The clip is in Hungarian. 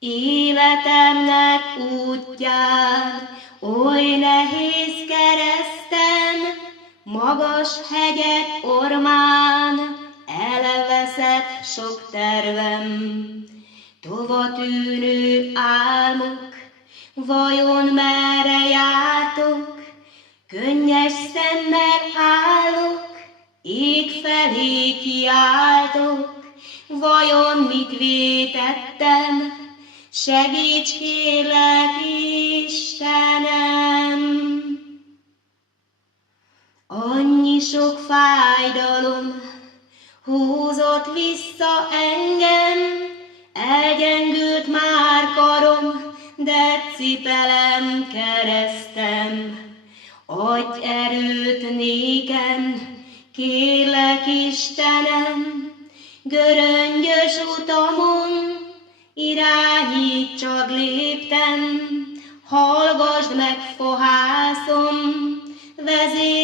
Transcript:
Életemnek útján oly nehéz kereszten, magas hegyek ormán elveszett sok tervem. Tovatűnő álmok, vajon merre jártok? Könnyes szemmel állok, ég felé kiáltok. Vajon mit vétettem? Segíts kérlek, Istenem! Annyi sok fájdalom húzott vissza engem, elgyengült már karom, de cipelem keresztem. Adj erőt nékem, kérlek, Istenem, göröngyös utamon irányítsad léptem, hallgasd meg fohászom, vezérelj